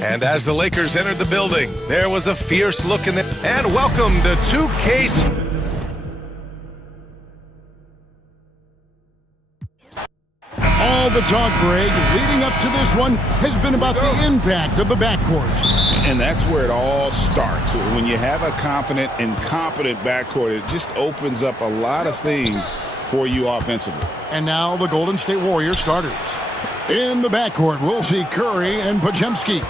And as the Lakers entered the building, there was a fierce look in it. And welcome to 2K. All the talk, Greg, leading up to this one has been about the impact of the backcourt. And that's where it all starts. When you have a confident and competent backcourt, it just opens up a lot of things for you offensively. And now the Golden State Warriors starters. In the backcourt, we'll see Curry and Podziemski.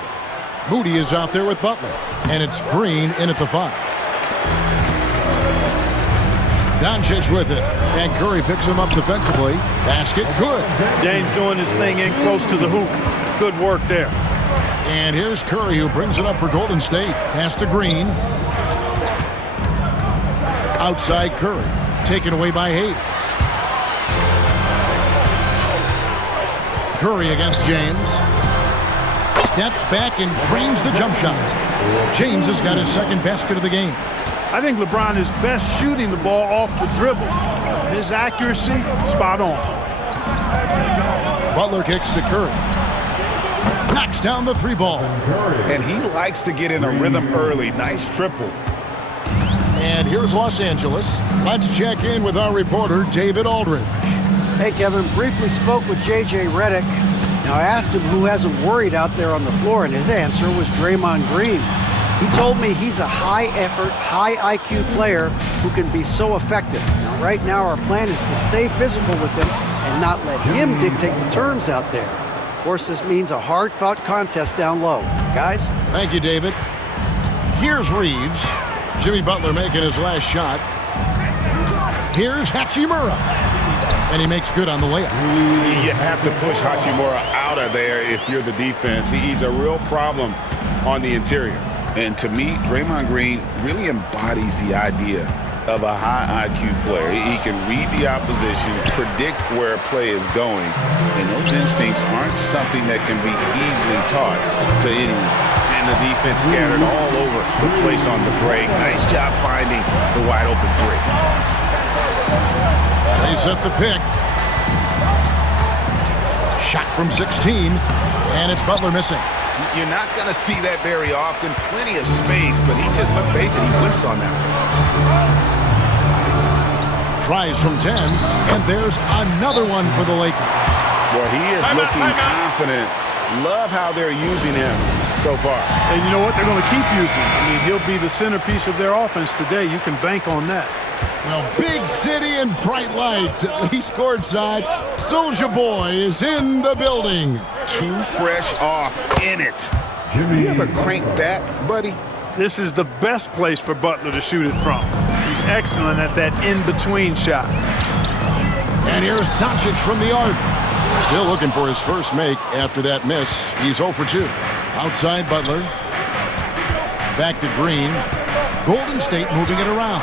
Moody is out there with Butler. And it's Green in at the 5. Doncic with it. And Curry picks him up defensively. Basket good. James doing his thing in close to the hoop. Good work there. And here's Curry, who brings it up for Golden State. Pass to Green. Outside Curry. Taken away by Hayes. Curry against James. Steps back and drains the jump shot. James has got his second basket of the game. I think LeBron is best shooting the ball off the dribble. His accuracy, spot on. Butler kicks to Curry. Knocks down the 3 ball. And he likes to get in a rhythm early. Nice triple. And here's Los Angeles. Let's check in with our reporter, David Aldridge. Hey, Kevin. Briefly spoke with J.J. Redick. Now, I asked him who hasn't worried out there on the floor, and his answer was Draymond Green. He told me he's a high-effort, high-IQ player who can be so effective. Now, right now, our plan is to stay physical with him and not let him dictate the terms out there. Of course, this means a hard-fought contest down low. Guys? Thank you, David. Here's Reeves. Jimmy Butler making his last shot. Here's Hachimura. And he makes good on the layup. You have to push Hachimura out of there if you're the defense. He's a real problem on the interior. And to me, Draymond Green really embodies the idea of a high IQ player. He can read the opposition, predict where a play is going, and those instincts aren't something that can be easily taught to anyone. And the defense scattered all over the place on the break. Nice job finding the wide open 3. They set the pick. Shot from 16, and it's Butler missing. You're not going to see that very often. Plenty of space, but he just, let's face it, he whiffs on that one. Tries from 10, and there's another one for the Lakers. Well, he is looking confident. Love how they're using him so far. And you know what? They're going to keep using him. I mean, he'll be the centerpiece of their offense today. You can bank on that. Well, big city and bright lights, at least courtside. Soulja Boy is in the building. Too fresh off in it. You ever crank that, buddy? This is the best place for Butler to shoot it from. He's excellent at that in-between shot. And here's Doncic from the arc. Still looking for his first make after that miss. He's 0 for 2. Outside Butler. Back to Green. Golden State moving it around.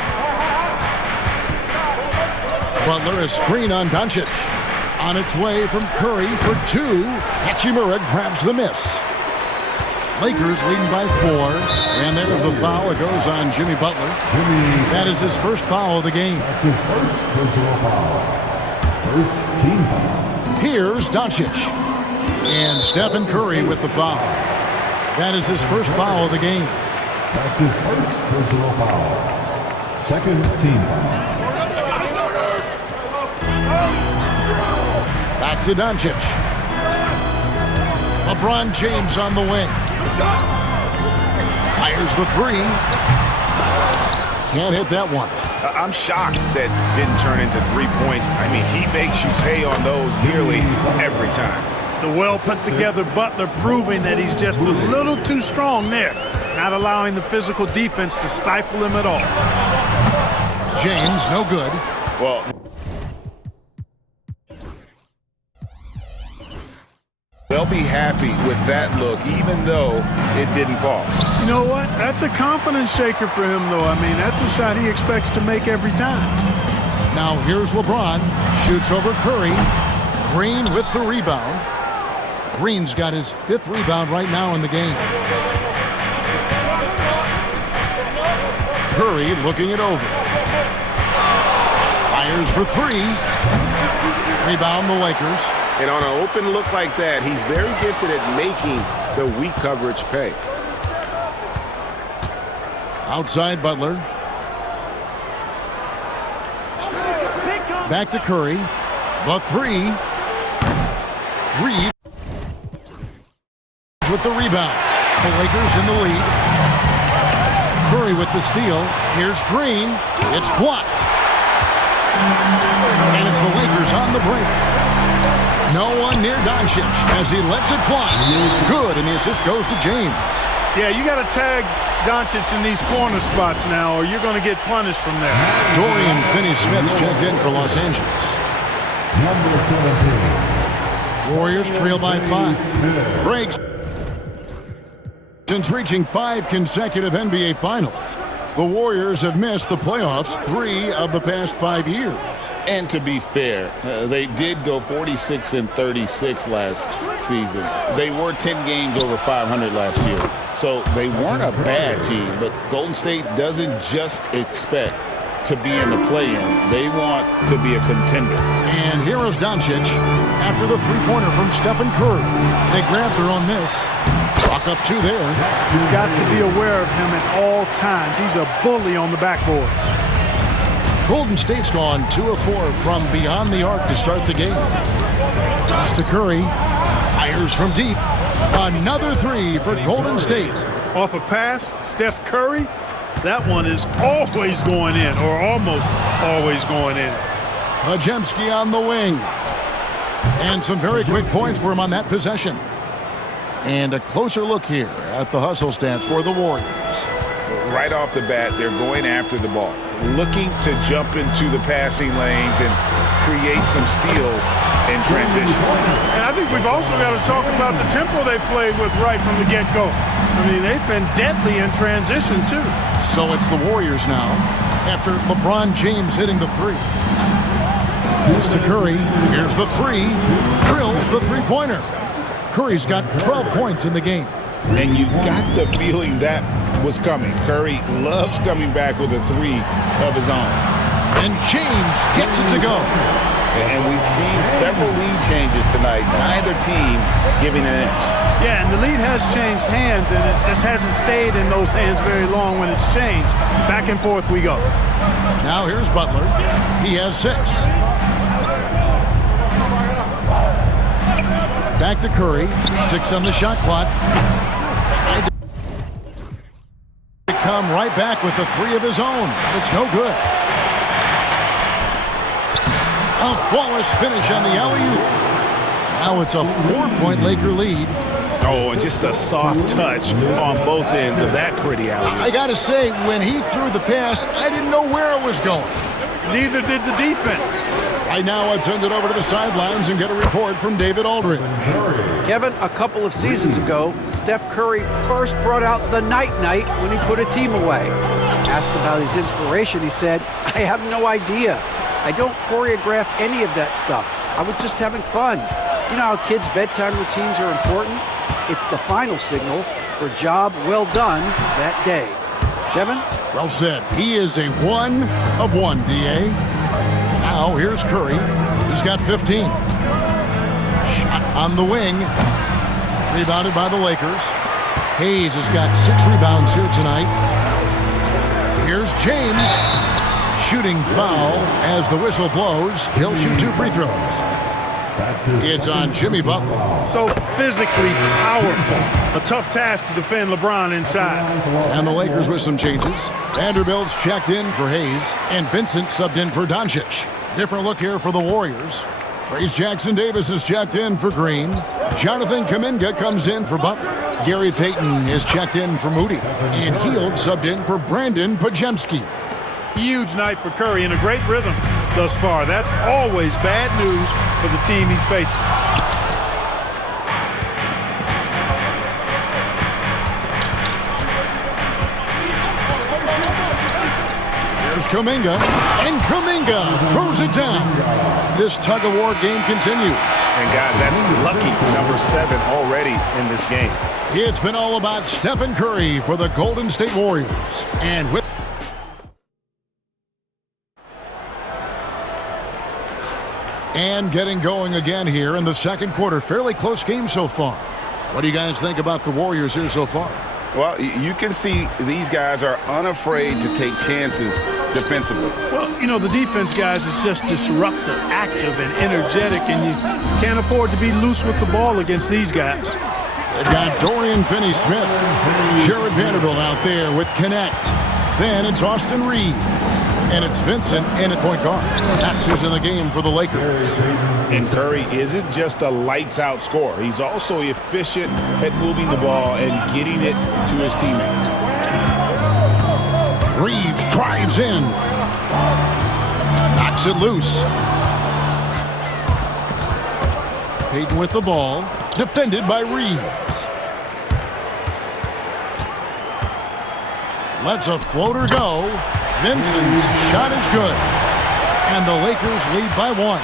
Butler a screen on Doncic. On its way from Curry for 2. Hachimura grabs the miss. Lakers leading by 4. And there's a foul that goes on Jimmy Butler. That is his first foul of the game. That's his first personal foul. First team foul. Here's Doncic. And Stephen Curry with the foul. That is his first foul of the game. That's his first personal foul. Second team foul. Back to Doncic. LeBron James on the wing. Fires the 3. Can't hit that one. I'm shocked that didn't turn into 3 points. I mean, he makes you pay on those nearly every time. The well-put-together Butler proving that he's just a little too strong there, not allowing the physical defense to stifle him at all. James, no good. Well, they'll be happy with that look, even though it didn't fall. You know what? That's a confidence shaker for him, though. I mean, that's a shot he expects to make every time. Now here's LeBron. Shoots over Curry. Green with the rebound. Green's got his 5th rebound right now in the game. Curry looking it over. Fires for 3. Rebound the Lakers. And on an open look like that, he's very gifted at making the weak coverage pay. Outside Butler. Back to Curry. The three. Reed with the rebound. The Lakers in the lead. Curry with the steal. Here's Green. It's blocked. And it's the Lakers on the break. No one near Doncic as he lets it fly. Good, and the assist goes to James. Yeah, you got to tag Doncic in these corner spots now, or you're going to get punished from there. Dorian Finney-Smith checked in for Los Angeles. Number 17. Warriors trail by 5. Breaks. Since reaching 5 consecutive NBA Finals, the Warriors have missed the playoffs 3 of the past 5 years. And to be fair, they did go 46-36 last season. They were 10 games over 500 last year. So they weren't a bad team, but Golden State doesn't just expect to be in the play-in. They want to be a contender. And here is Doncic after the three-pointer from Stephen Curry. They grabbed their own miss. Chalk up 2 there. You've got to be aware of him at all times. He's a bully on the backboard. Golden State's gone 2 of 4 from beyond the arc to start the game. Pass to Curry. Fires from deep. Another 3 for Golden State. Off a pass, Steph Curry, that one is always going in, or almost always going in. Podziemski on the wing. And some very quick points for him on that possession. And a closer look here at the hustle stats for the Warriors. Right off the bat, they're going after the ball, looking to jump into the passing lanes and create some steals in transition. And I think we've also got to talk about the tempo they played with right from the get-go. I mean, they've been deadly in transition, too. So it's the Warriors now, after LeBron James hitting the 3. Pass to Curry. Here's the 3. Drills the three-pointer. Curry's got 12 points in the game. And you got the feeling that was coming. Curry loves coming back with a 3 of his own. And James gets it to go. And we've seen several lead changes tonight, neither team giving an inch. Yeah, and the lead has changed hands, and it just hasn't stayed in those hands very long when it's changed. Back and forth we go. Now here's Butler. He has 6. Back to Curry. 6 on the shot clock. Tried to come right back with the 3 of his own. It's no good. A flawless finish on the alley-oop. Now it's a 4-point Laker lead. Oh, and just a soft touch on both ends of that pretty alley-oop. I gotta say, when he threw the pass, I didn't know where it was going. Neither did the defense. Right now, let's send it over to the sidelines and get a report from David Aldridge. Kevin, a couple of seasons ago, Steph Curry first brought out the night-night when he put a team away. Asked about his inspiration, he said, "I have no idea. I don't choreograph any of that stuff. I was just having fun." You know how kids' bedtime routines are important? It's the final signal for a job well done that day. Kevin? Well said. He is a 1 of 1, D.A. Now here's Curry. He's got 15. Shot on the wing. Rebounded by the Lakers. Hayes has got 6 rebounds here tonight. Here's James. Shooting foul as the whistle blows. He'll shoot 2 free throws. It's on Jimmy Butler. So physically powerful. A tough task to defend LeBron inside. And the Lakers with some changes. Vanderbilt's checked in for Hayes, and Vincent subbed in for Doncic. Different look here for the Warriors. Trace Jackson-Davis is checked in for Green. Jonathan Kuminga comes in for Butler. Gary Payton is checked in for Moody. And Hield subbed in for Brandon Podziemski. Huge night for Curry and a great rhythm thus far. That's always bad news for the team he's facing. Here's Kuminga, and Kuminga throws it down. This tug-of-war game continues. And guys, that's lucky number 7 already in this game. It's been all about Stephen Curry for the Golden State Warriors. And with getting going again here in the second quarter. Fairly close game so far. What do you guys think about the Warriors here so far? Well, you can see these guys are unafraid to take chances defensively. Well, you know, the defense, guys, is just disruptive, active, and energetic, and you can't afford to be loose with the ball against these guys. They've got Dorian Finney-Smith, Jared Vanderbilt out there with Connect. Then it's Austin Reeves. And it's Vincent in at point guard. That's who's in the game for the Lakers. And Curry isn't just a lights-out scorer. He's also efficient at moving the ball and getting it to his teammates. Reeves drives in. Knocks it loose. Payton with the ball. Defended by Reeves. Lets a floater go. Vincent's shot is good. And the Lakers lead by 1.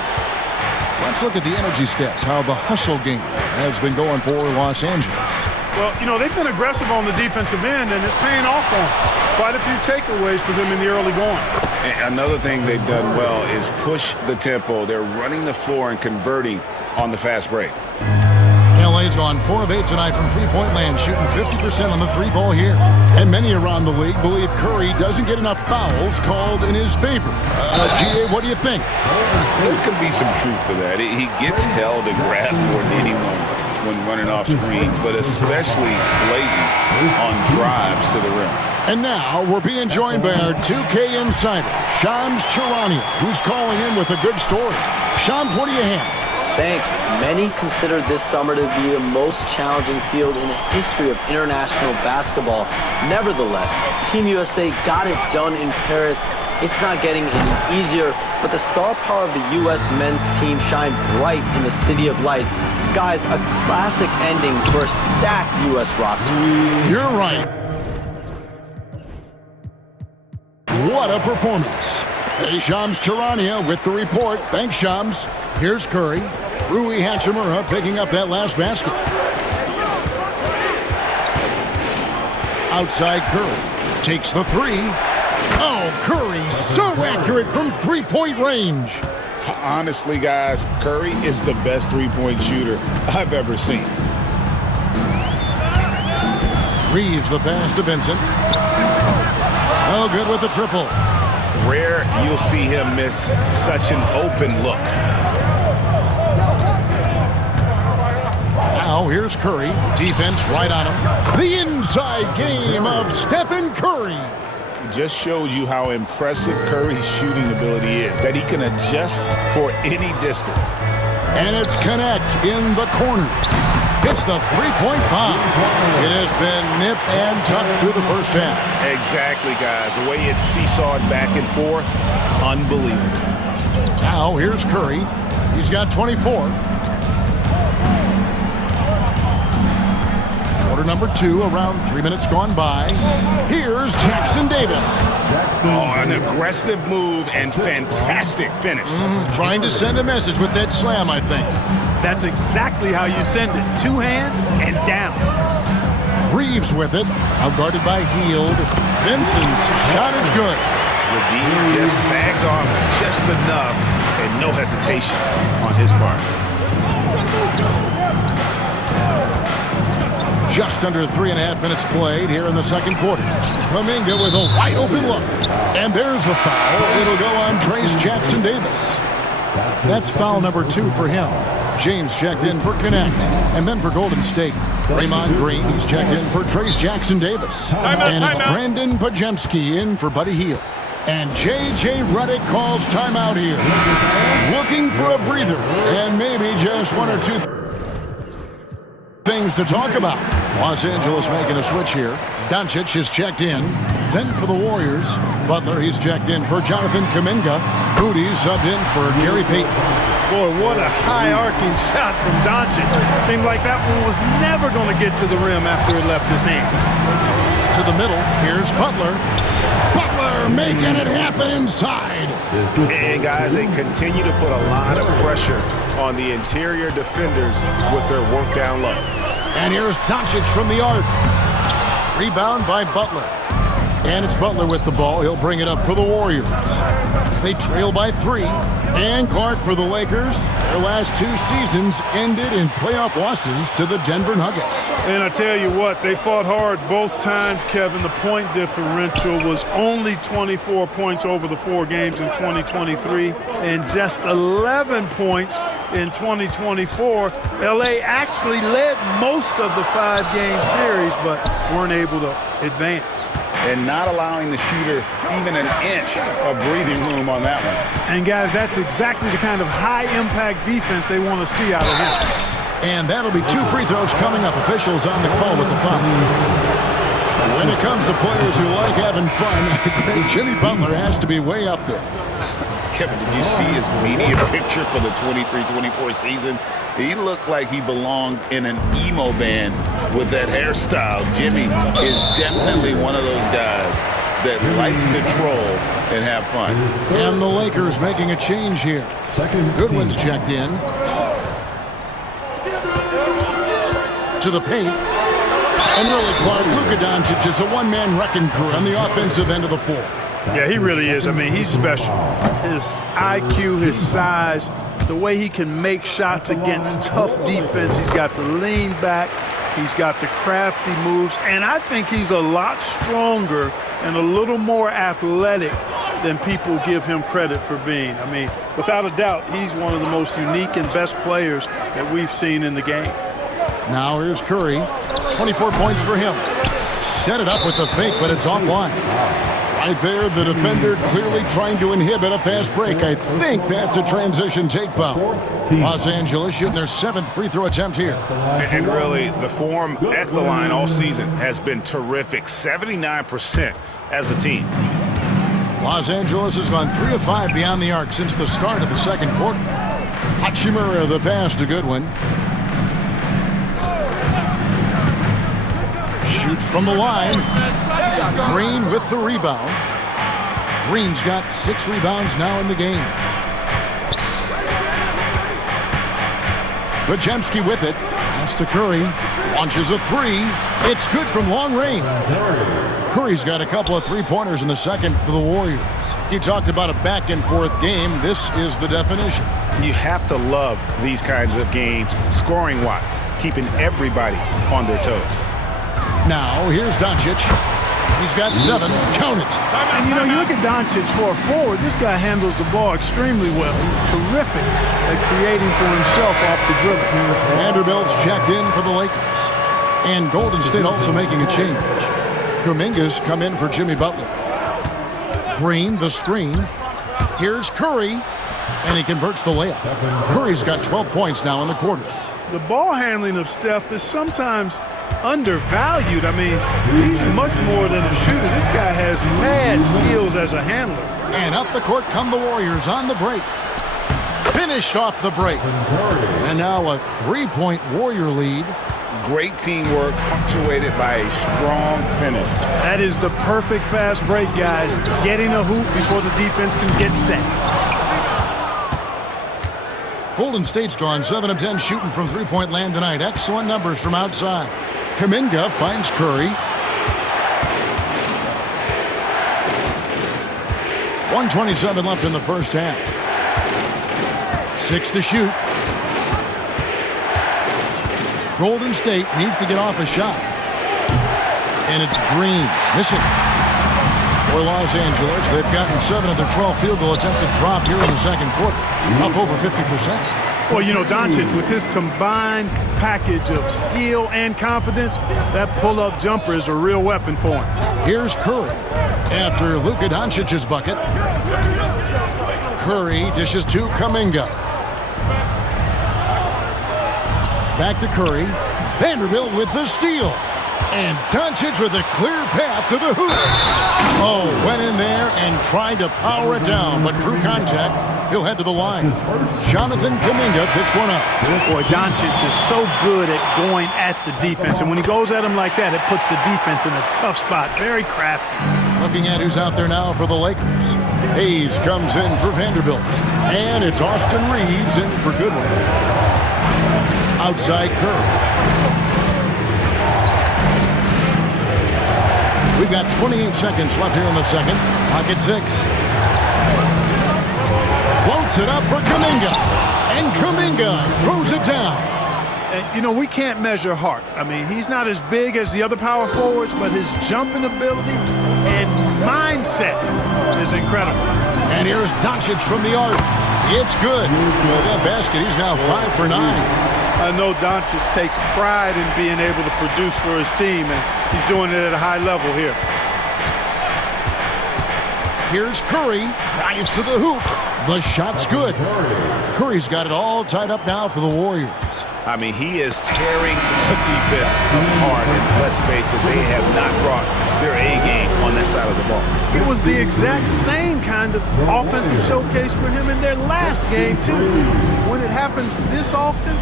Let's look at the energy stats, how the hustle game has been going for Los Angeles. Well, you know, they've been aggressive on the defensive end, and it's paying off for them. Quite a few takeaways for them in the early going. And another thing they've done well is push the tempo. They're running the floor and converting on the fast break. LA's gone 4 of 8 tonight from three-point land, shooting 50% on the three-ball here. And many around the league believe Curry doesn't get enough fouls called in his favor. GA, what do you think? There could be some truth to that. He gets held and grabbed more than anyone when running off screens, but especially blatant on drives to the rim. And now we're being joined by our 2K insider, Shams Charania, who's calling in with a good story. Shams, what do you have? Thanks. Many consider this summer to be the most challenging field in the history of international basketball. Nevertheless, Team USA got it done in Paris. It's not getting any easier, but the star power of the U.S. men's team shined bright in the City of Lights. Guys, a classic ending for a stacked U.S. roster. You're right. What a performance. Hey, Shams Charania with the report. Thanks, Shams. Here's Curry. Rui Hachimura picking up that last basket. Outside Curry. Takes the 3. Oh, Curry so accurate from three-point range. Honestly, guys, Curry is the best three-point shooter I've ever seen. Reeves the pass to Vincent. Oh, good with the triple. Rare you'll see him miss such an open look. Now here's Curry. Defense right on him. The inside game of Stephen Curry. Just shows you how impressive Curry's shooting ability is, that he can adjust for any distance. And it's Connect in the corner. It's the three-point bomb. It has been nip and tuck through the first half. Exactly, guys. The way it's seesawed back and forth, unbelievable. Now here's Curry. He's got 24. Quarter number 2, around 3 minutes gone by. Here's Jackson Davis. Oh, an aggressive move and fantastic finish. Trying to send a message with that slam, I think. That's exactly how you send it. 2 hands and down. Reeves with it. Outguarded by Hield. Vincent's shot is good. Levine just sagged off just enough and no hesitation on his part. Just under 3.5 minutes played here in the second quarter. Kuminga with a wide open look. And there's a foul. It'll go on Trayce Jackson Davis. That's foul number 2 for him. James checked in for Connect. And then for Golden State, Draymond Green, he's checked in for Trayce Jackson Davis. And it's Brandon Podziemski in for Buddy Hield. And J.J. Redick calls timeout here. Looking for a breather. And maybe just 1 or 2 things to talk about. Los Angeles making a switch here. Doncic is checked in. Then for the Warriors, Butler, he's checked in for Jonathan Kuminga. Moody subbed in for Gary Payton. Boy, what a high-arcing shot from Doncic. Seemed like that one was never going to get to the rim after it left his hands. To the middle, here's Butler. Butler making it happen inside. And guys, they continue to put a lot of pressure on the interior defenders with their work down low. And here's Doncic from the arc. Rebound by Butler. And it's Butler with the ball. He'll bring it up for the Warriors. They trail by 3. And Clark for the Lakers. Their last 2 seasons ended in playoff losses to the Denver Nuggets. And I tell you what, they fought hard both times, Kevin. The point differential was only 24 points over the 4 games in 2023 and just 11 points in 2024. LA actually led most of the 5-game series, but weren't able to advance. And not allowing the shooter even an inch of breathing room on that one. And guys, that's exactly the kind of high-impact defense they want to see out of him. And that'll be 2 free throws coming up. Officials on the call with the foul. When it comes to players who like having fun, Jimmy Butler has to be way up there. Kevin, did you see his media picture for the 23-24 season? He looked like he belonged in an emo band with that hairstyle. Jimmy is definitely one of those guys that likes to troll and have fun. And the Lakers making a change here. Goodwin's checked in. To the paint. And really, Clark, Luka Doncic is a one-man wrecking crew on the offensive end of the floor. Yeah, he really is. I mean, he's special. His IQ, his size, the way he can make shots against tough defense. He's got the lean back. He's got the crafty moves. And I think he's a lot stronger and a little more athletic than people give him credit for being. I mean, without a doubt, he's one of the most unique and best players that we've seen in the game. Now here's Curry. 24 points for him. Set it up with the fake, but it's offline. Right there, the defender clearly trying to inhibit a fast break. I think that's a transition take foul. Los Angeles shooting their 7th free throw attempt here. And really, the form at the line all season has been terrific. 79% as a team. Los Angeles has gone 3 of 5 beyond the arc since the start of the second quarter. Hachimura the pass to Goodwin. Shoots from the line. Green with the rebound. Green's got 6 rebounds now in the game. Podziemski with it. Pass to Curry. Launches a 3. It's good from long range. Curry's got a couple of 3-pointers in the second for the Warriors. You talked about a back-and-forth game. This is the definition. You have to love these kinds of games, scoring-wise, keeping everybody on their toes. Now, here's Doncic. He's got 7. Count it. And, you know, you look at Doncic for a forward, this guy handles the ball extremely well. He's terrific at creating for himself off the dribble. Vanderbilt's checked in for the Lakers. And Golden State also making a change. Kuminga's come in for Jimmy Butler. Green, the screen. Here's Curry. And he converts the layup. Curry's got 12 points now in the quarter. The ball handling of Steph is sometimes undervalued. I mean, he's much more than a shooter. This guy has mad skills as a handler. And up the court come the Warriors on the break. Finished off the break. And now a 3-point Warrior lead. Great teamwork punctuated by a strong finish. That is the perfect fast break, guys. Getting a hoop before the defense can get set. Golden State's gone 7 of 10 shooting from 3-point land tonight. Excellent numbers from outside. Kuminga finds Curry. 1:27 left in the first half. 6 to shoot. Golden State needs to get off a shot. And it's Green. Missing. For Los Angeles, they've gotten 7 of their 12 field goal attempts to drop here in the second quarter. Up over 50%. Well, you know, Doncic, with his combined package of skill and confidence, that pull-up jumper is a real weapon for him. Here's Curry. After Luka Doncic's bucket, Curry dishes to Kuminga. Back to Curry. Vanderbilt with the steal. And Doncic with a clear path to the hoop. Oh, went in there and tried to power it down, but drew contact. He'll head to the line. Jonathan Kuminga picks one up. Boy, Doncic is so good at going at the defense. And when he goes at him like that, it puts the defense in a tough spot. Very crafty. Looking at who's out there now for the Lakers. Hayes comes in for Vanderbilt. And it's Austin Reeves in for Goodwin. Outside Curry. We've got 28 seconds left here in the second. Pocket 6. Floats it up for Kuminga. And Kuminga throws it down. And, you know, we can't measure Hart. I mean, he's not as big as the other power forwards, but his jumping ability and mindset is incredible. And here's Doncic from the arc. It's good. With that basket, he's now 5 for 9. I know Doncic takes pride in being able to produce for his team, and he's doing it at a high level here. Here's Curry. Drives to the hoop. The shot's good. Curry's got it all tied up now for the Warriors. I mean, he is tearing the defense apart, and let's face it, they have not brought their A game on that side of the ball. It was the exact same kind of offensive showcase for him in their last game, too. When it happens this often,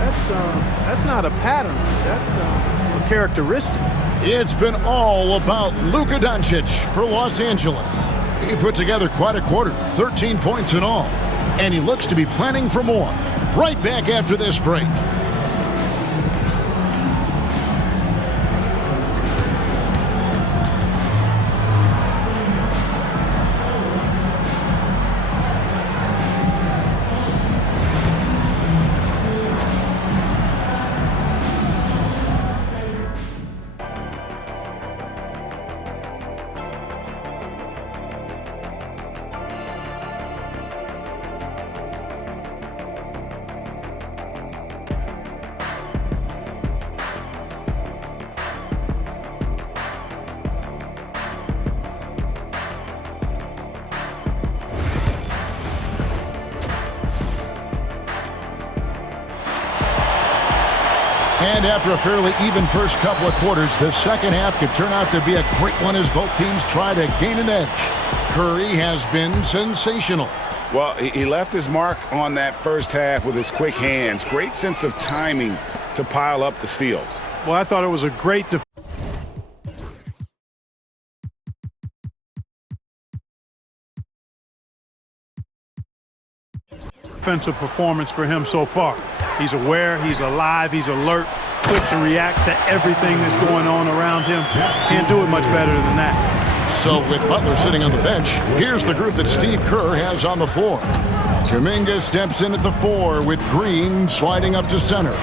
that's not a pattern. That's a characteristic. It's been all about Luka Doncic for Los Angeles. He put together quite a quarter, 13 points in all. And he looks to be planning for more. Right back after this break. And after a fairly even first couple of quarters, the second half could turn out to be a great one as both teams try to gain an edge. Curry has been sensational. Well, he left his mark on that first half with his quick hands. Great sense of timing to pile up the steals. Well, I thought it was a great defensive performance for him so far. He's aware, he's alive, he's alert, quick to react to everything that's going on around him. Can't do it much better than that. So with Butler sitting on the bench, here's the group that Steve Kerr has on the floor. Kuminga steps in at the 4 with Green sliding up to center.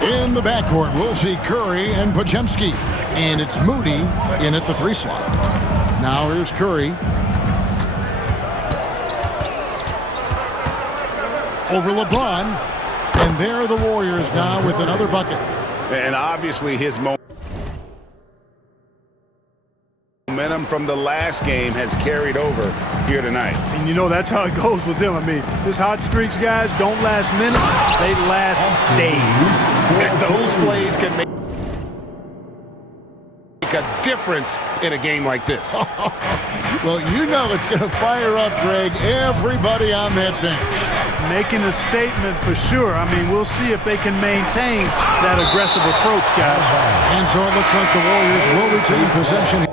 In the backcourt, we'll see Curry and Podziemski. And it's Moody in at the 3 slot. Now here's Curry. Over LeBron. And there are the Warriors now with another bucket. And obviously his momentum from the last game has carried over here tonight. And you know that's how it goes with him. I mean, his hot streaks, guys, don't last minutes. They last days. And those plays can make a difference in a game like this. Well, you know it's going to fire up, Greg, everybody on that bench. Making a statement for sure. I mean, we'll see if they can maintain that aggressive approach, guys. And so it looks like the Warriors will retain possession.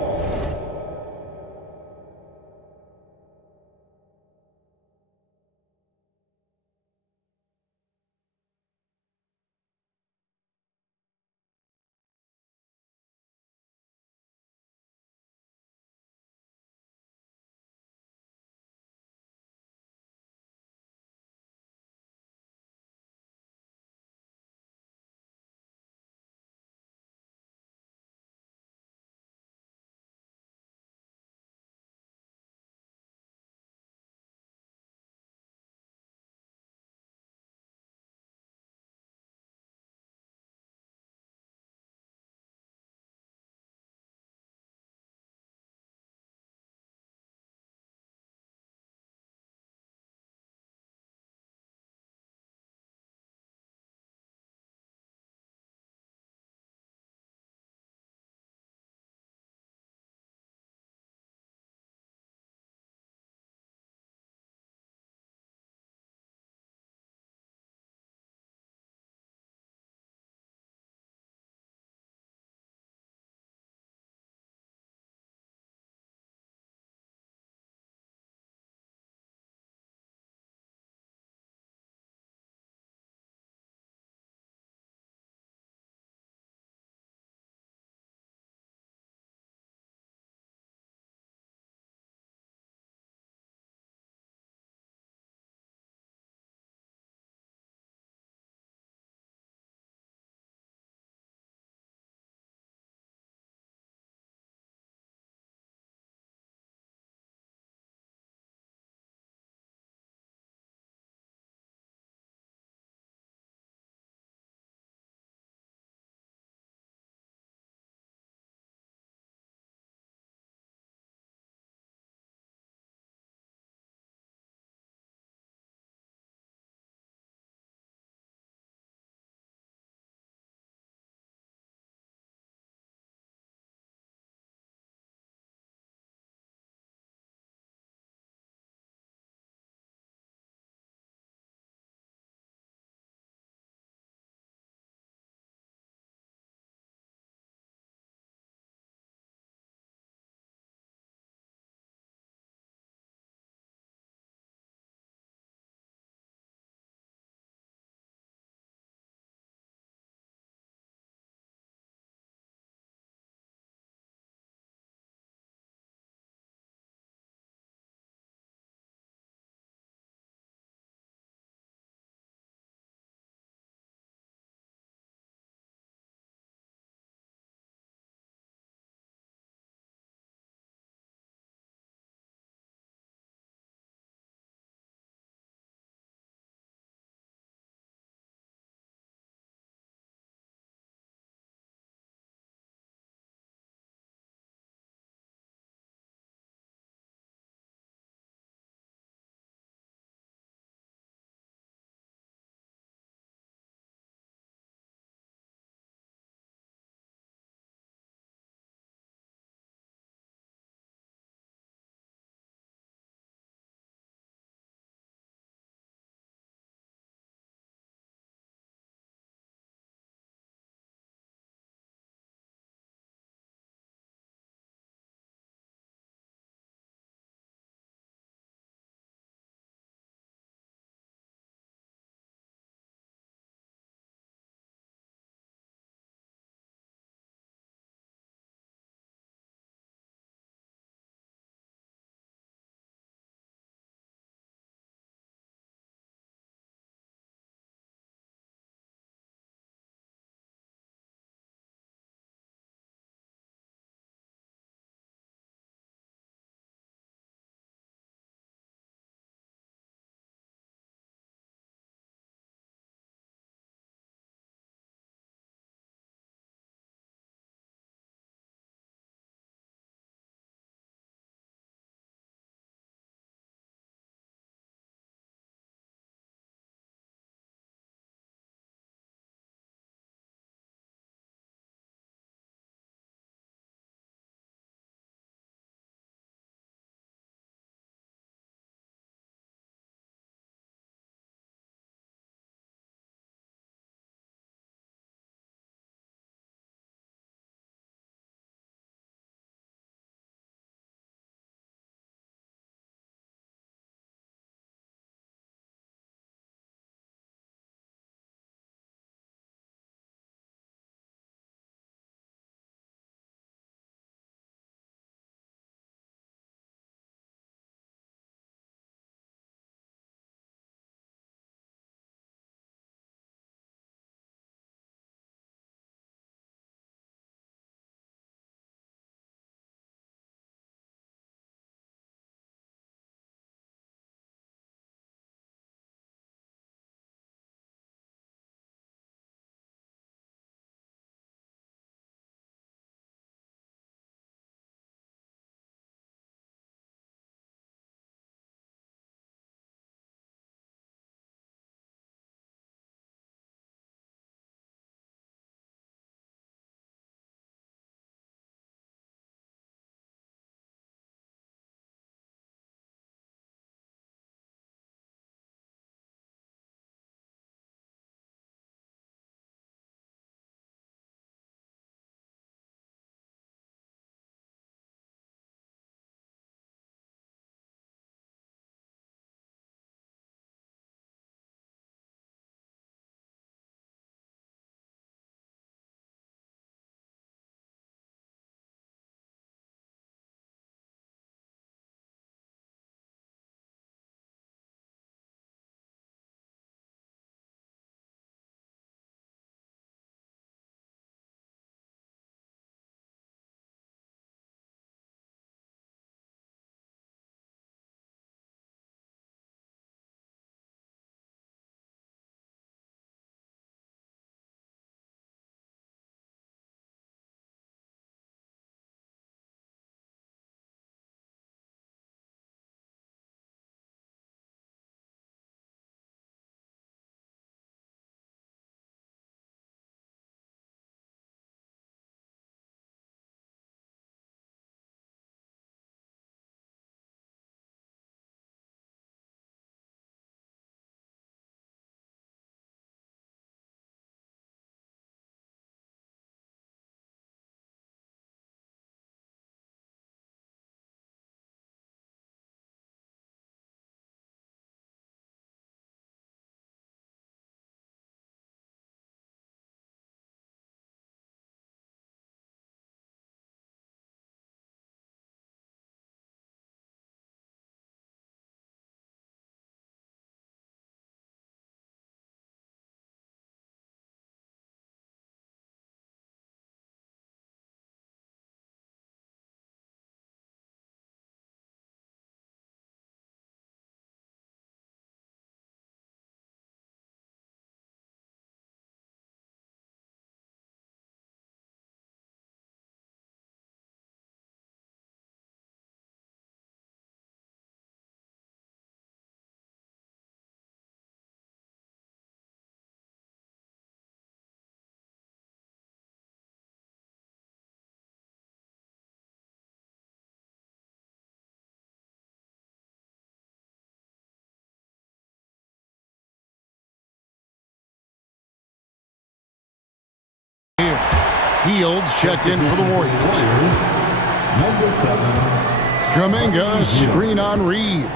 here. Hields checked in for the Warriors. Number 7. Kuminga, screen on Reeves.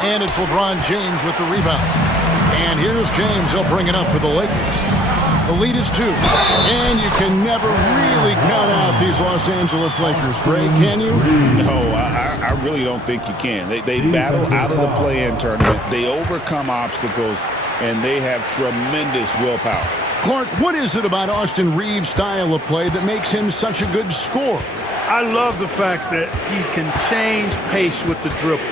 And it's LeBron James with the rebound. And here's James. He'll bring it up for the Lakers. The lead is 2. And you can never really count out these Los Angeles Lakers, Greg, can you? No, I really don't think you can. They battle out of the play-in tournament. They overcome obstacles, and they have tremendous willpower. Clark, what is it about Austin Reeves' style of play that makes him such a good scorer? I love the fact that he can change pace with the dribble.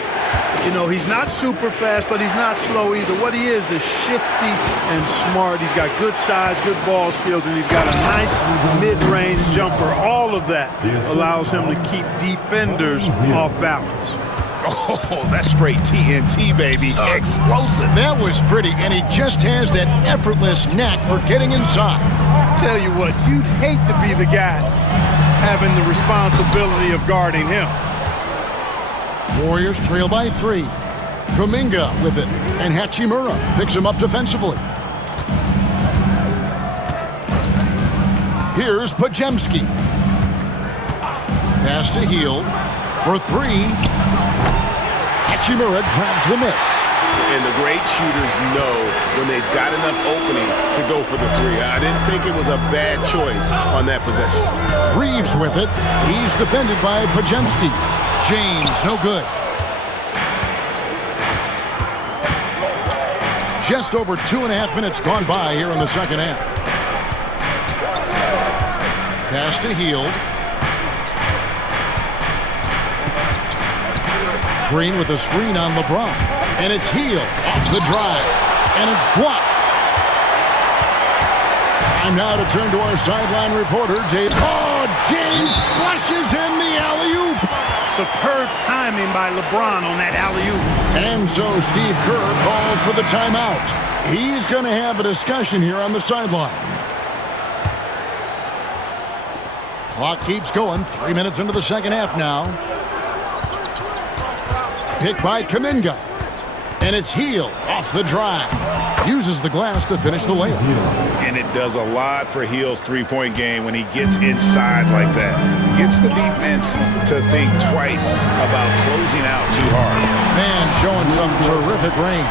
You know, he's not super fast, but he's not slow either. What he is shifty and smart. He's got good size, good ball skills, and he's got a nice mid-range jumper. All of that allows him to keep defenders off balance. Oh, that's straight TNT, baby. Explosive. That was pretty, and he just has that effortless knack for getting inside. Tell you what, you'd hate to be the guy having the responsibility of guarding him. Warriors trail by 3. Kuminga with it, and Hachimura picks him up defensively. Here's Podziemski. Pass to Hield for 3. Hachimura grabs the miss. And the great shooters know when they've got enough opening to go for the 3. I didn't think it was a bad choice on that possession. Reeves with it. He's defended by Podziemski. James, no good. Just over 2.5 minutes gone by here in the second half. Pass to Hield. Green with a screen on LeBron. And it's Hield off the drive. And it's blocked. Time now to turn to our sideline reporter, Dave. Oh, James flushes in the alley-oop. Superb timing by LeBron on that alley-oop. And so Steve Kerr calls for the timeout. He's going to have a discussion here on the sideline. Clock keeps going. 3 minutes into the second half now. Pick by Kuminga. And it's Hield off the drive. Uses the glass to finish the layup. And it does a lot for Hield's three-point game when he gets inside like that. Gets the defense to think twice about closing out too hard. Man, showing some terrific range.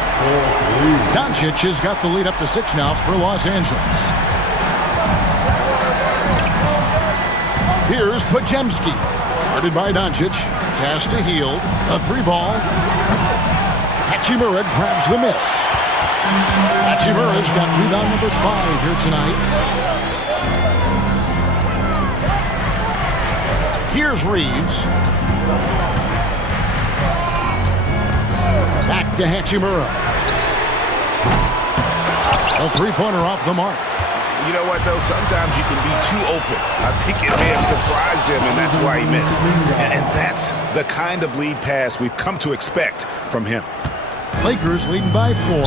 Doncic has got the lead up to 6 now for Los Angeles. Here's Podziemski. Guarded by Doncic. Pass to Hield. A 3-ball. Hachimura grabs the miss. Hachimura's got rebound number 5 here tonight. Here's Reeves. Back to Hachimura. A 3-pointer off the mark. You know what, though? Sometimes you can be too open. I think it may have surprised him, and that's why he missed. And that's the kind of lead pass we've come to expect from him. Lakers leading by 4.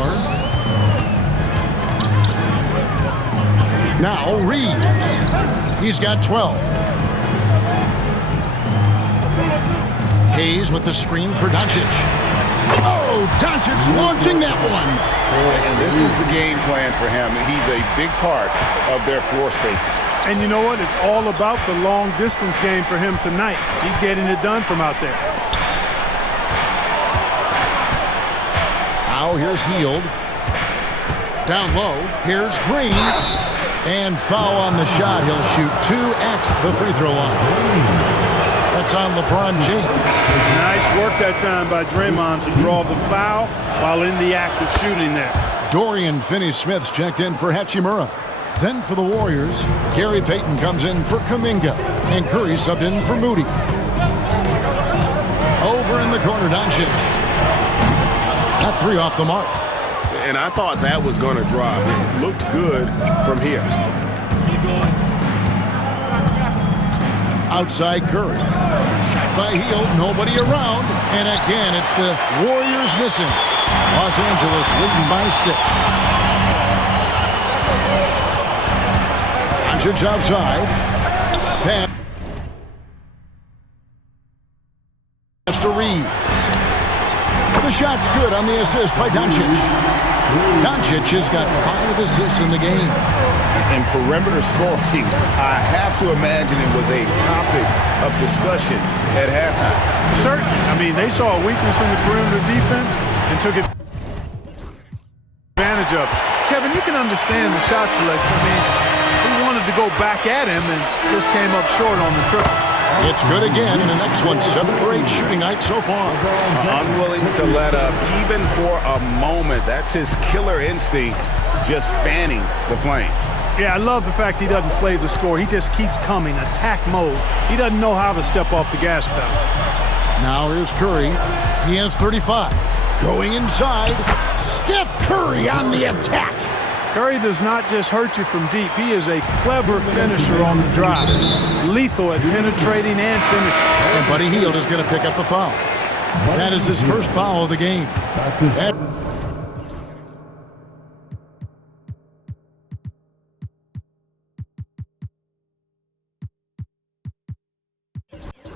Now Reeves. He's got 12. Hayes with the screen for Doncic. Oh, Doncic launching that one. And this is the game plan for him. He's a big part of their floor spacing. And you know what? It's all about the long distance game for him tonight. He's getting it done from out there. Now here's Hield. Down low. Here's Green. And foul on the shot. He'll shoot 2 at the free throw line. That's on LeBron James. Nice work that time by Draymond to draw the foul while in the act of shooting there. Dorian Finney-Smith's checked in for Hachimura. Then for the Warriors, Gary Payton comes in for Kuminga. And Curry subbed in for Moody. Over in the corner, Doncic. That 3 off the mark. And I thought that was going to drop. It looked good from here. Outside Curry. Shot by Hield, nobody around. And again, it's the Warriors missing. Los Angeles leading by 6. Doncic outside. Pass to Reeves. The shot's good on the assist by Doncic. Doncic has got 5 assists in the game. In perimeter scoring, I have to imagine it was a topic of discussion at halftime. Certainly. I mean, they saw a weakness in the perimeter defense and took advantage of it. Kevin, you can understand the shot selection. I mean, he wanted to go back at him and just came up short on the triple. It's good again in the next one. 7 for 8 shooting night so far. Unwilling to let up even for a moment. That's his killer instinct, just fanning the flame. Yeah, I love the fact he doesn't play the score. He just keeps coming, attack mode. He doesn't know how to step off the gas pedal. Now here's Curry. He has 35. Going inside, Steph Curry on the attack. Curry does not just hurt you from deep. He is a clever finisher on the drive. Lethal at penetrating and finishing. And Buddy Hield is going to pick up the foul. That is his first foul of the game.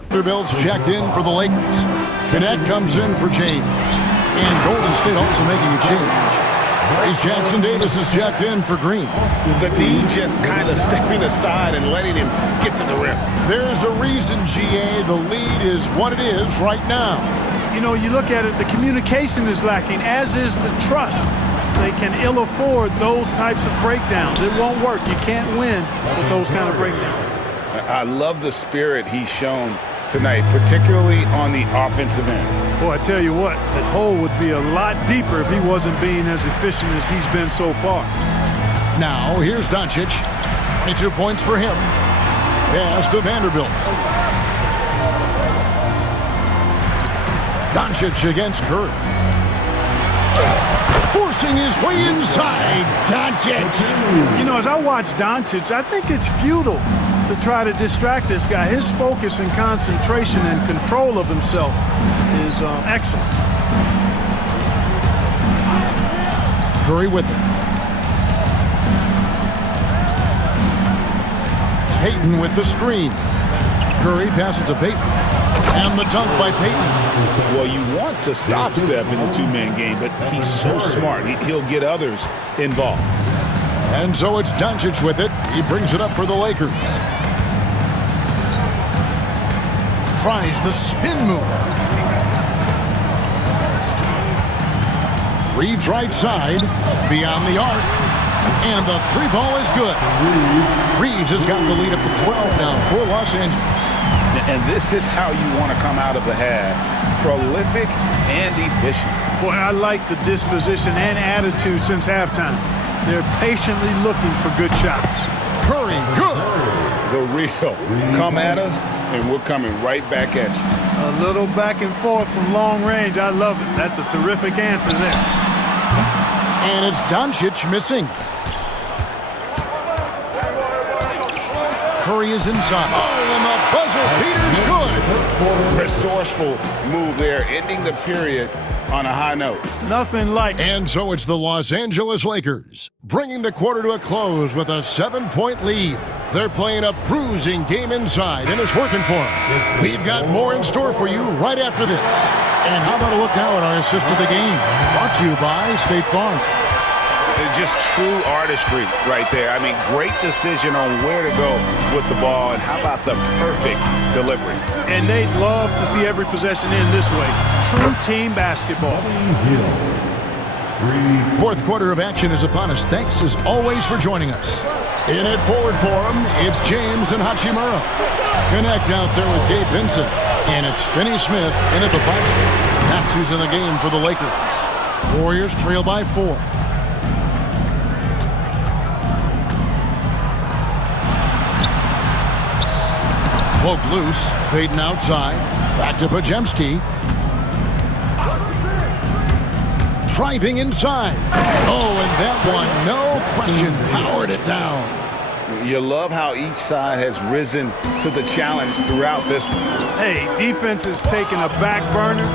Vanderbilt's checked in for the Lakers. Gannett comes in for James. And Golden State also making a change. Bryce Jackson Davis is checked in for Green. The D just kind of stepping aside and letting him get to the rim. There's a reason, GA, the lead is what it is right now. You know, you look at it, the communication is lacking, as is the trust. They can ill afford those types of breakdowns. It won't work. You can't win with those kind of breakdowns. I love the spirit he's shown tonight, particularly on the offensive end. Boy, I tell you what, the hole would be a lot deeper if he wasn't being as efficient as he's been so far. Now, here's Doncic. 22 points for him. Pass to Vanderbilt. Doncic against Curry. Forcing his way inside. Doncic. You know, as I watch Doncic, I think it's futile to try to distract this guy. His focus and concentration and control of himself is excellent. Curry with it. Payton with the screen. Curry passes to Payton. And the dunk by Payton. Well, you want to stop Steph in the two-man game, but he's so smart. He'll get others involved. And so it's Doncic with it. He brings it up for the Lakers. Tries the spin move. Reeves right side, beyond the arc, and the 3-ball is good. Reeves has got the lead up to 12 now for Los Angeles. And this is how you want to come out of the half. Prolific and efficient. Boy, I like the disposition and attitude since halftime. They're patiently looking for good shots. Curry, good. The real. Come at us, and we're coming right back at you. A little back and forth from long range. I love it. That's a terrific answer there. And it's Doncic missing. Curry is inside. Oh, and the buzzer beater's good. Resourceful move there, ending the period on a high note. Nothing like. And so it's the Los Angeles Lakers, bringing the quarter to a close with a 7-point lead. They're playing a bruising game inside, and it's working for them. We've got more in store for you right after this. And how about a look now at our assist of the game? Brought to you by State Farm. Just true artistry right there. I mean, great decision on where to go with the ball, and how about the perfect delivery? And they'd love to see every possession end this way. True team basketball. Fourth quarter of action is upon us. Thanks, as always, for joining us. In it forward for him, it's James and Hachimura. Connect out there with Gabe Vincent. And it's Finney Smith in at the 5 spot. That's who's in the game for the Lakers. Warriors trail by 4. Poked loose. Payton outside. Back to Podziemski. Driving inside. Oh, and that one, no question, powered it down. You love how each side has risen to the challenge throughout this one. Hey, defense is taking a back burner,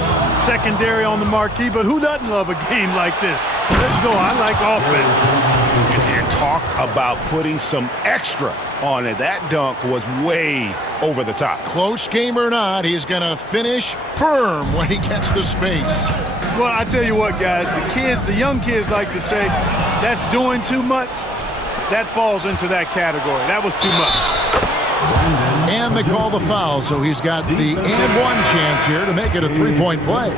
secondary on the marquee, but who doesn't love a game like this? Let's go. I like offense. And talk about putting some extra on it. That dunk was way over the top. Close game or not, he's going to finish firm when he gets the space. Well, I tell you what, guys, the young kids like to say, that's doing too much. That falls into that category. That was too much. And they call the foul, so he's got the and one chance here to make it a three-point play.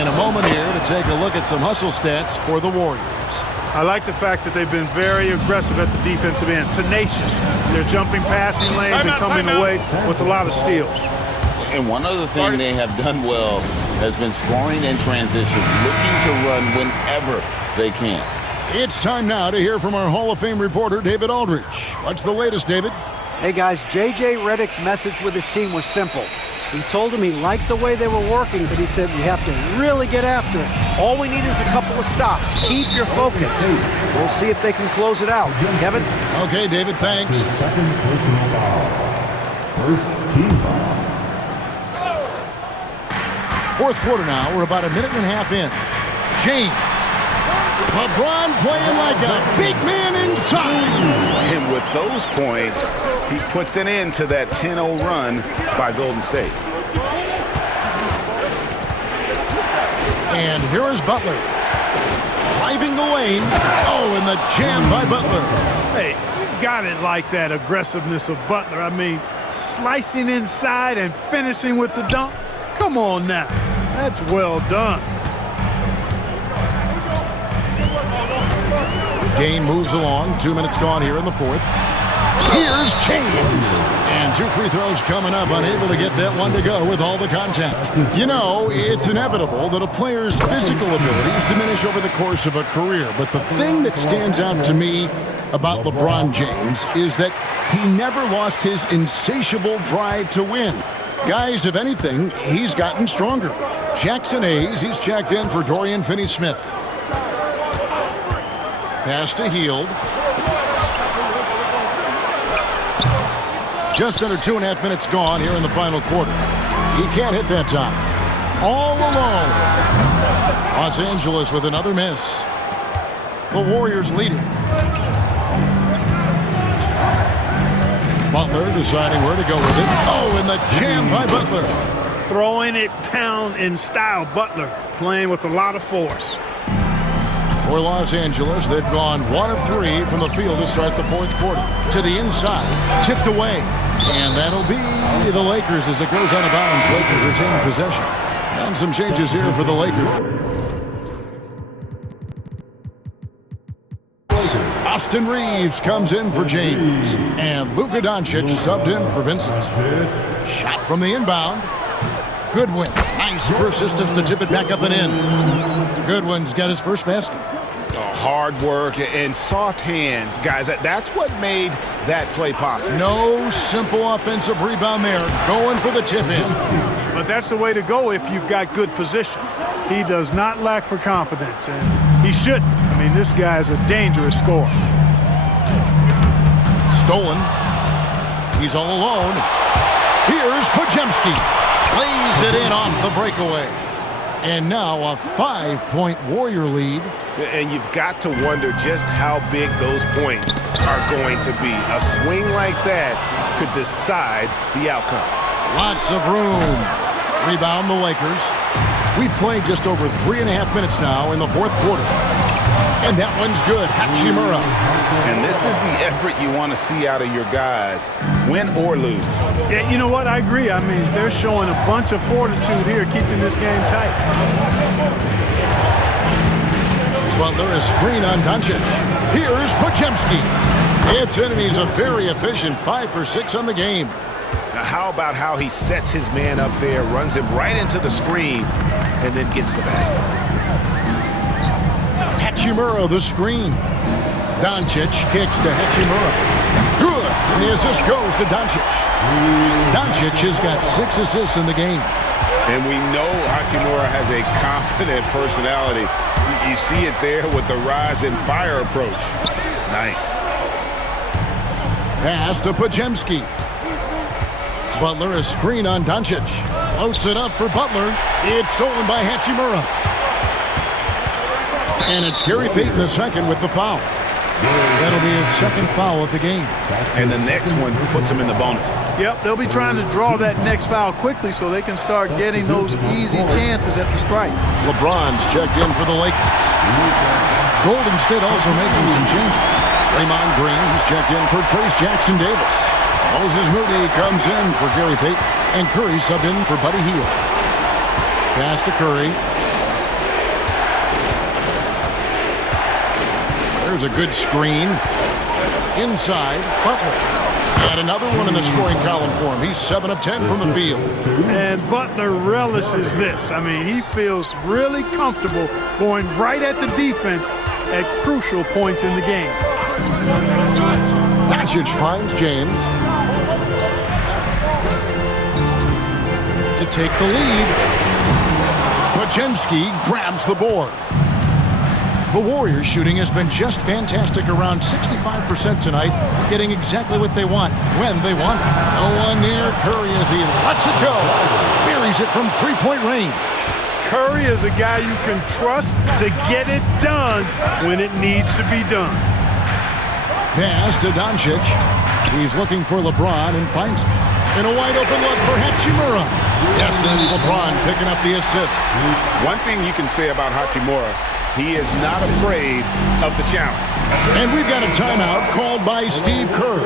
In a moment here to take a look at some hustle stats for the Warriors. I like the fact that they've been very aggressive at the defensive end, tenacious. They're jumping passing lanes and coming away with a lot of steals. And one other thing they have done well has been scoring in transition, looking to run whenever they can. It's time now to hear from our Hall of Fame reporter, David Aldridge. What's the latest, David? Hey guys, J.J. Redick's message with his team was simple. He told them he liked the way they were working, but he said we have to really get after it. All we need is a couple of stops. Keep your focus. We'll see if they can close it out. Kevin? Okay, David, thanks. Second personal foul. First team foul. Fourth quarter now. We're about a minute and a half in. James. LeBron playing like a big man inside. And with those points, he puts an end to that 10-0 run by Golden State. And here is Butler. Driving the lane. Oh, and the jam by Butler. Hey, you got it like that aggressiveness of Butler. I mean, slicing inside and finishing with the dunk. Come on now. That's well done. Game moves along. 2 minutes gone here in the fourth. Here's James. And two free throws coming up. Unable to get that one to go with all the contact. You know, it's inevitable that a player's physical abilities diminish over the course of a career. But the thing that stands out to me about LeBron James is that he never lost his insatiable drive to win. Guys, if anything, he's gotten stronger. Jackson Hayes, he's checked in for Dorian Finney-Smith. Pass to Hield. Just under 2.5 minutes gone here in the final quarter. He can't hit that time. All alone. Los Angeles with another miss. The Warriors leading. Butler deciding where to go with it. Oh, and the jam by Butler. Throwing it down in style. Butler playing with a lot of force. For Los Angeles, they've gone 1 of 3 from the field to start the fourth quarter. To the inside, tipped away. And that'll be the Lakers as it goes out of bounds. Lakers retain possession. And some changes here for the Lakers. Austin Reeves comes in for James. And Luka Doncic subbed in for Vincent. Shot from the inbound. Goodwin. Nice persistence to tip it back up and in. Goodwin's got his first basket. Hard work and soft hands. Guys, that's what made that play possible. No simple offensive rebound there. Going for the tip-in. But that's the way to go if you've got good position. He does not lack for confidence, and he shouldn't. I mean, this guy's a dangerous scorer. Stolen. He's all alone. Here's Podziemski. Plays it in off the breakaway. And now a 5-point Warrior lead. And you've got to wonder just how big those points are going to be. A swing like that could decide the outcome. Lots of room. Rebound the Lakers. We've played just over 3.5 minutes now in the fourth quarter. And that one's good. Hachimura. And this is the effort you want to see out of your guys, win or lose. Yeah, you know what? I agree. I mean, they're showing a bunch of fortitude here, keeping this game tight. Butler is screen on Doncic. Here's Podziemski. It's in, and he's a very efficient 5 for 6 on the game. Now, how about how he sets his man up there, runs him right into the screen, and then gets the basket. Hachimura, the screen. Doncic kicks to Hachimura. Good. And the assist goes to Doncic. Doncic has got 6 assists in the game. And we know Hachimura has a confident personality. You see it there with the rise and fire approach. Nice. Pass to Podziemski. Butler is screen on Doncic. Floats it up for Butler. It's stolen by Hachimura. And it's Gary Payton II with the foul. That'll be his second foul of the game. And the next one puts him in the bonus. Yep, they'll be trying to draw that next foul quickly so they can start getting those easy chances at the strike. LeBron's checked in for the Lakers. Golden State also making some changes. Draymond Green, he's checked in for Trace Jackson Davis. Moses Moody comes in for Gary Payton. And Curry subbed in for Buddy Hield. Pass to Curry. There's a good screen. Inside, Butler. And another one in the scoring column for him. He's 7 of 10 from the field. And Butler relishes this. I mean, he feels really comfortable going right at the defense at crucial points in the game. Doncic finds James to take the lead. Podziemski grabs the board. The Warriors' shooting has been just fantastic, around 65% tonight, getting exactly what they want, when they want it. No one near Curry as he lets it go. Buries it from three-point range. Curry is a guy you can trust to get it done when it needs to be done. Pass to Doncic. He's looking for LeBron and finds him. And a wide-open look for Hachimura. Yes, and it's LeBron picking up the assist. One thing you can say about Hachimura, he is not afraid of the challenge. And we've got a timeout called by Steve Kerr.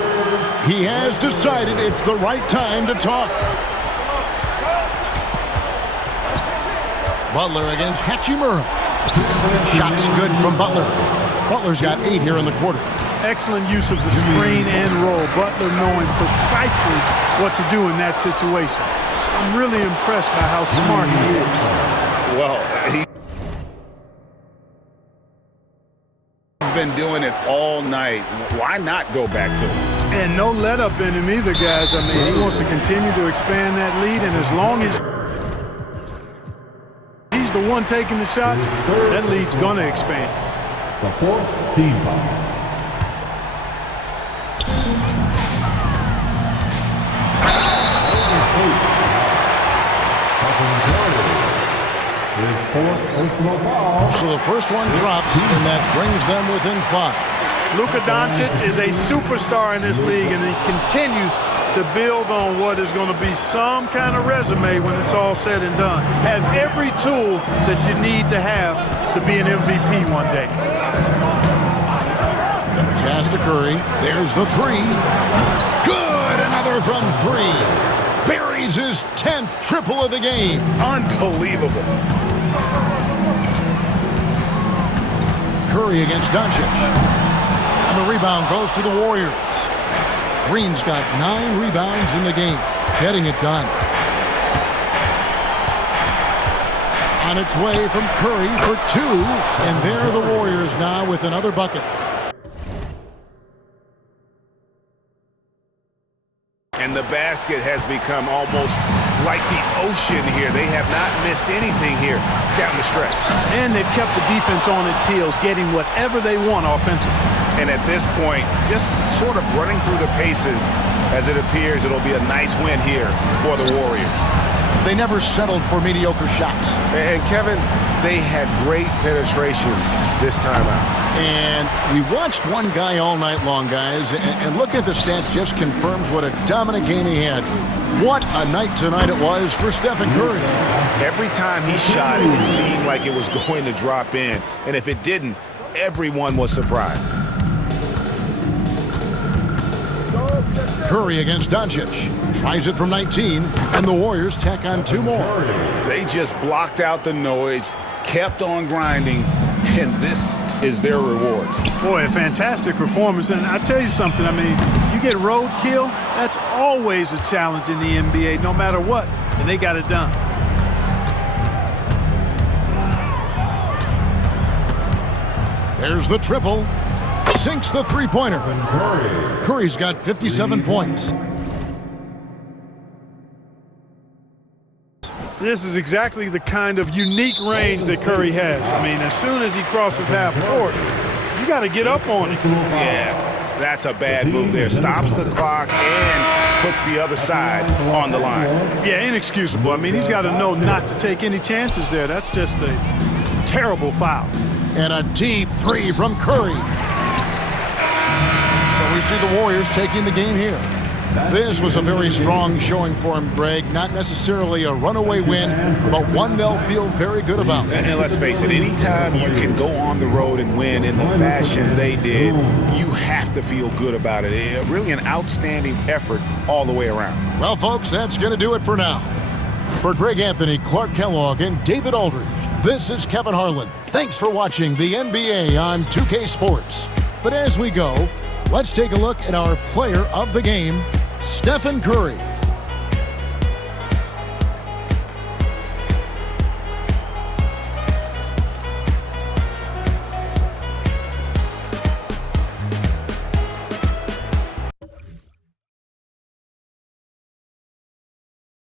He has decided it's the right time to talk. Butler against Hachimura. Shots good from Butler. Butler's got 8 here in the quarter. Excellent use of the screen and roll. Butler knowing precisely what to do in that situation. I'm really impressed by how smart he is. Well, he's been doing it all night. Why not go back to it? And no let up in him either, guys. I mean, he wants to continue to expand that lead, and as long as he's the one taking the shots, that lead's going to expand. The fourth team foul. So the first one drops, and that brings them within 5. Luka Doncic is a superstar in this league, and he continues to build on what is going to be some kind of resume when it's all said and done. Has every tool that you need to have to be an MVP one day. Pass to Curry. There's the 3. Good! Another from 3. Buries his 10th triple of the game. Unbelievable. Curry against Doncic. And the rebound goes to the Warriors. Green's got 9 rebounds in the game, getting it done. On its way from Curry for 2, and there are the Warriors now with another bucket. And the basket has become almost like the ocean here. They have not missed anything here down the stretch. And they've kept the defense on its heels, getting whatever they want offensively. And at this point, just sort of running through the paces as it appears it'll be a nice win here for the Warriors. They never settled for mediocre shots. And Kevin, they had great penetration this time out. And we watched one guy all night long, guys, and look at the stats, just confirms what a dominant game he had. What a night tonight it was for Stephen Curry. Every time he shot it, it seemed like it was going to drop in. And if it didn't, everyone was surprised. Curry against Doncic. Tries it from 19, and the Warriors tack on 2 more. They just blocked out the noise, kept on grinding, and this is their reward. Boy, a fantastic performance. And I tell you something, I mean, you get roadkill, that's always a challenge in the NBA, no matter what, and they got it done. There's the triple. Sinks the three-pointer. Curry's got 57 points. This is exactly the kind of unique range that Curry has. I mean, as soon as he crosses half court, you got to get up on it. Yeah, that's a bad move there. Stops the clock and puts the other side on the line. Yeah, inexcusable. I mean, he's got to know not to take any chances there. That's just a terrible foul. And a deep 3 from Curry. And we see the Warriors taking the game here. This was a very strong showing for him, Greg. Not necessarily a runaway win, but one they'll feel very good about. And let's face it, anytime you can go on the road and win in the fashion they did, you have to feel good about it. Really an outstanding effort all the way around. Well, folks, that's going to do it for now. For Greg Anthony, Clark Kellogg, and David Aldridge, this is Kevin Harlan. Thanks for watching the NBA on 2K Sports. But as we go, let's take a look at our player of the game, Stephen Curry.